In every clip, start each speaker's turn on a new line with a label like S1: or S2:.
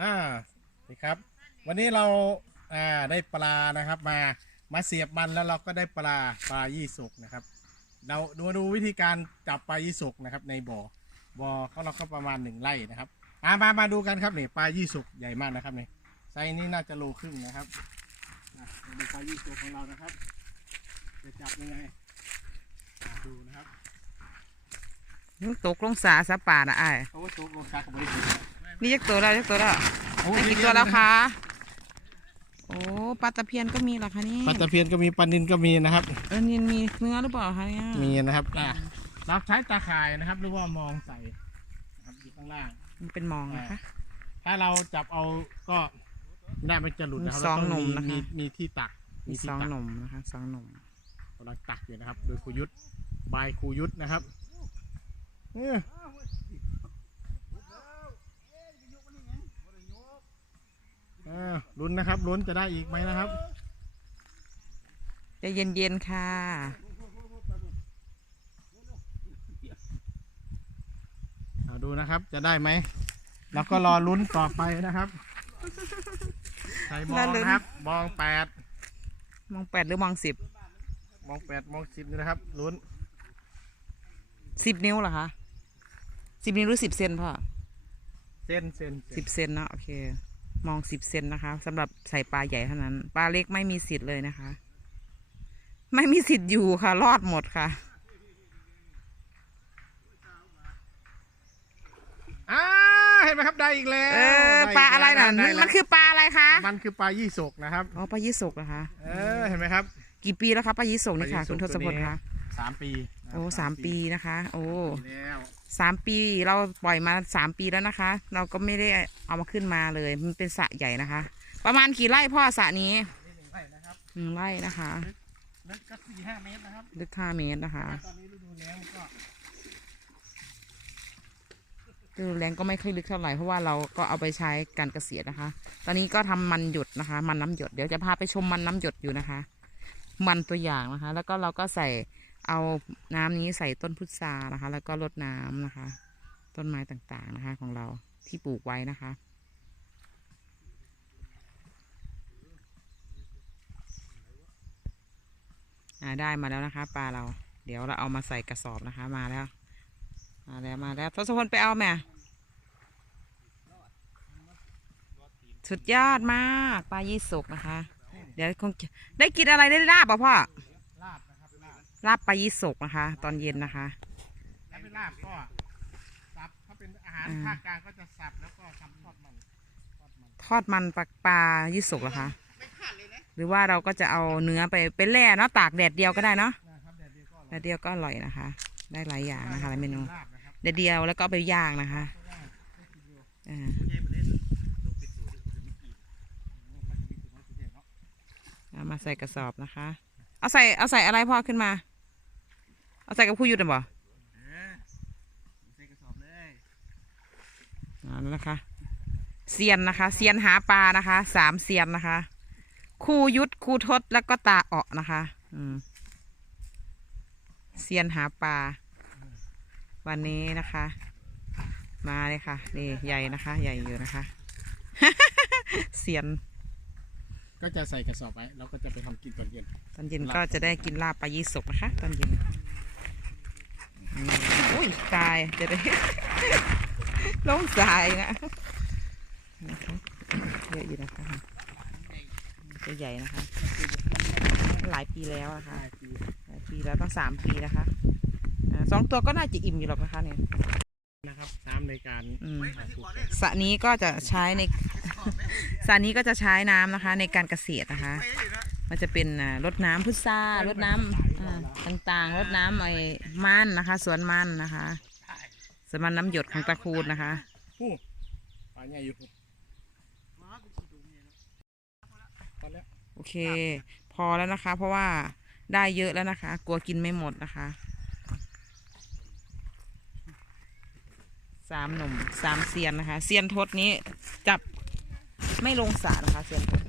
S1: อ่าสวัสดีครับ วันนี้เราอ่าได้ปลานะครับมามาเสียบมันแล้วเราก็ได้ปลาปลายี่สกนะครับ เราดูดูวิธีการจับปลายี่สกนะครับ ในบ่อบ่อเขาเราก็ประมาณหนึ่งไร่นะครับมามามาดูกันครับนี่ปลายี่สกใหญ่มากนะครับนี่ไซส์นี้น่าจะโลครึ่งนะครับอะมาดูปลายี่สกของเรานะครับ จะจับยังไงอ่าดูนะครับ
S2: มึงตกลงสาสะป่านะไอ้าย
S1: เพราะว่าตัวโลชักกับบริสุทธิ์
S2: นี่ยักตัวแล้วยักตัวแล้ว
S1: โอ้
S2: ได้กี่ตัวแล้วคะโอ้ปลาตะเพียนก็มีเหรอคะนี่
S1: ปลาตะเพียนก็มีปลานินก็มีนะครับ
S2: เออนี่มีเนื้อหรือเปล่าคะเนี่ย
S1: มีนะครับอะเราใช้ตาข่ายนะครับ หรือว่ามองใส่นะครับอยู่ข้างล่าง
S2: มันเป็นมองนะคะ
S1: ถ้าเราจับเอาก็ไม่ได้มันจะหลุดนะครับ
S2: มีซอง
S1: เราต้
S2: หนุ่มนะคะ
S1: มีมีที่ตัก
S2: มี
S1: ที่
S2: สอง
S1: ตัก
S2: หนุ่มนะคะสองหนุ่ม
S1: กำลังตักอยู่นะครับ โดยครูยุทธบายครูยุทธนะครับเออ ออลุ้นนะครับลุ้นจะได้อีกไหมนะครับ
S2: ใจะเย็นๆค่ะ
S1: เอาดูนะครับจะได้ไหม แล้วก็รอลุ้นต่อไปนะครับใครมองนะครับ มองแปด
S2: มองแปดหรือมองสิบ
S1: มองแปดมองสิบนี่นะครับลุ้น
S2: สิบนิ้วเหรอคะสิบนิ้วหรือสิบเซนพ่อ
S1: เส้นเส้น
S2: สิบเซนเนอะโอเค มองสิบเซนนะคะสำหรับใส่ปลาใหญ่เท่านั้น ปลาเล็กไม่มีสิทธิ์เลยนะคะ ไม่มีสิทธิ์อยู่ค่ะ รอดหมดค่ะ
S1: อ่าเห็นไหมครับได้อีกแล้ว
S2: เออ
S1: ด้ก
S2: ปลาอะไรน่ะ
S1: ด้แล้ว
S2: มันคือปลาอะไรคะ
S1: มันคือปลายี่สกนะครับ
S2: อ๋อปลายี่สกเหรอคะ
S1: เออเห็นไหมครับ
S2: กี่ปีแล้วคะปลายี่สกนี่ค่ะ
S1: ปลายี่สก
S2: คุณทศพล
S1: ตัวนี้
S2: คะ
S1: สามปีนะครับ
S2: โอ้สามปีนะคะ โอ้
S1: ปีแล้ว
S2: สามปีเราปล่อยมาสามปีแล้วนะคะ เราก็ไม่ได้เอามาขึ้นมาเลย มันเป็นสระใหญ่นะคะ ประมาณกี่ไร่พ่อสระนี้
S1: นี่หนึ่งไร่นะครับ
S2: หนึ่งไร่นะคะ
S1: ลึกก็สี่ห้าเมตรนะครับ
S2: ลึกห้าเมตรนะคะ
S1: ตอนนี้ฤดูแล้งก็
S2: ฤดูแรงก็ไม่ค่อยลึกเท่าไหร่เพราะว่าเราก็เอาไปใช้การเกษตรนะคะ ตอนนี้ก็ทำมันหยดนะคะ มันน้ำหยดเดี๋ยวจะพาไปชมมันน้ำหยดอยู่นะคะ มันตัวอย่างนะคะ แล้วก็เราก็ใส่ เอาน้ำนี้ใส่ต้นพุทรานะคะ แล้วก็รดน้ำนะคะ ต้นไม้ต่างๆนะคะ ของเราที่ปลูกไว้นะคะได้มาแล้วนะคะปลาเรา เดี๋ยวเราเอามาใส่กระสอบนะคะ มาแล้ว มาแล้วมาแล้วทศพลไปเอาแม่สุดยอดมากปลายี่สุกนะคะ เดี๋ยวคงได้กินอะไรได้ลาบป่ะพ่อ
S1: ลาบนะครับลาบ
S2: ลาบปลายี่สกนะคะ ตอนเย็นนะคะ
S1: ถ้าเป็นลาบก็สับถ้าเป็นอาหาร
S2: อ่า
S1: ภาคกลางก็จะสับแล้วก็ทำทอดมันทอดมัน
S2: ทอดมันปลาปลายี่สกเหรอคะหรือว่าเราก็จะเอาเนื้อไปเป็นแล่เนาะตากแดดเดียวก็ได้เนาะ
S1: นะครับแดดเดียวก็อ
S2: แด
S1: ร่อย
S2: ดเดียวก็อร่อยนะคะ ได้หลายอย่างนะคะหลายเมนู
S1: ลาบนะครับ
S2: แดดเดียวแล้วก็เอาไปย่างนะคะอ่าเอามาใส่กระสอบนะคะ เอาใส่เอาใส่อะไรพ่อขึ้นมา เอาใส่กับคู่ยุทธน่ะบ่
S1: เออใส่กระสอบเลย
S2: อ่านั่นนะคะเซียนนะคะเซียนหาปลานะคะสามเซียนนะคะ คู่ยุทธคู่ทศแล้วก็ตาเอะนะคะ อืมเซียนหาปลาวันนี้นะคะ มาเลยค่ะนี่ใหญ่นะคะ ใหญ่อยู่นะคะ เซียน
S1: ก็จะใส่กระสอบไว้แล้วก็จะไปทำกินตอนเย็น
S2: ตอนเย็นก็จะได้กินลาบปลายี่สกนะคะ ตอนเย็นอืมอุ้ยตายจะได้ ลงสายนะนะคะเยอะอยู่นะคะตัวใหญ่นะคะ หลายปีแล้วอะค่ะ
S1: ได้ปี
S2: หลายปีแล้วต้องสามปีนะคะอ่าสองตัวก็น่าจะอิ่มอยู่หรอกนะคะเนี่ย
S1: นะครับน้ำในการ
S2: อืม
S1: อ่าปลูก
S2: สระนี้ก็จะใช้ใน สระนี้ก็จะใช้น้ำนะคะ ในการเกษตรนะคะ มันจะเป็นอ่ารดน้ำพุทรารดน้ำอ่าต่างๆรดน้ำไอ้มันนะคะ สวนมันนะคะสวนมันน้ำหยดของตะคูดนะคะ
S1: ผู้ปลาใหญ่อยู่พอแล้ว
S2: โอเค พอแล้วนะคะ เพราะว่าได้เยอะแล้วนะคะ กลัวกินไม่หมดนะคะ สามหนุ่มสามเซียนนะคะเซียนทศนี้จับไม่ลงสระนะคะเซียนทศ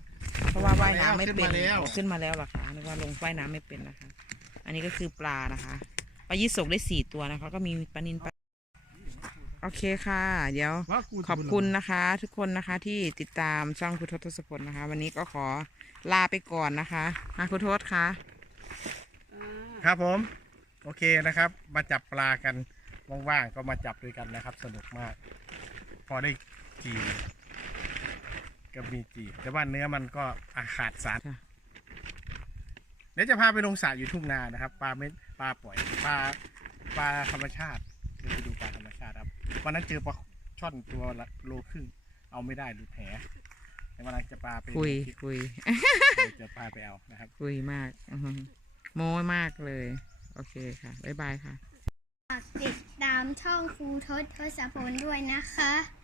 S2: เพราะว่าว่ายน้ำไม่เป็นอ๋อขึ้นมาแล้วเหรอคะนึกว่าลงว่ายน้ำไม่เป็นนะคะ อันนี้ก็คือปลานะคะปลายี่สกได้สี่ตัวนะคะ ก็มีปลานินปลาโอเคค่ะ เดี๋ยว
S1: ว่ากู
S2: ขอบคุณนะคะ ทุกคนนะคะที่ติดตามช่องคุณทศทศพลนะคะ วันนี้ก็ขอลาไปก่อนนะคะมาคุณทศคะ
S1: ครับผม โอเคนะครับ มาจับปลากัน ว่างๆก็มาจับด้วยกันนะครับ สนุกมาก พอได้จีก็มีจีแต่ว่าเนื้อมันก็อาขาดสาร
S2: ค่ะ
S1: เดี๋ยวจะพาไปลงสระอยู่ทุ่งนานะครับปลาไม่ปลาปล่อยปลาปลาธรรมชาติเดี๋ยวไปดูปลาธรรมชาติครับวันนั้นเจอปลาช่อนตัวละโลครึ่งเอาไม่ได้หลุดแหแต่วันนั้นจะปลาไป
S2: คุย
S1: ลงคลิป
S2: คุย
S1: เดี๋ยวจะปลาไปเอานะครับ
S2: คุยมากอือฮึโม้มากเลย โอเคค่ะบ๊ายบายค่ะ
S3: ฝากติดตามช่องครูทศทศพลด้วยนะคะ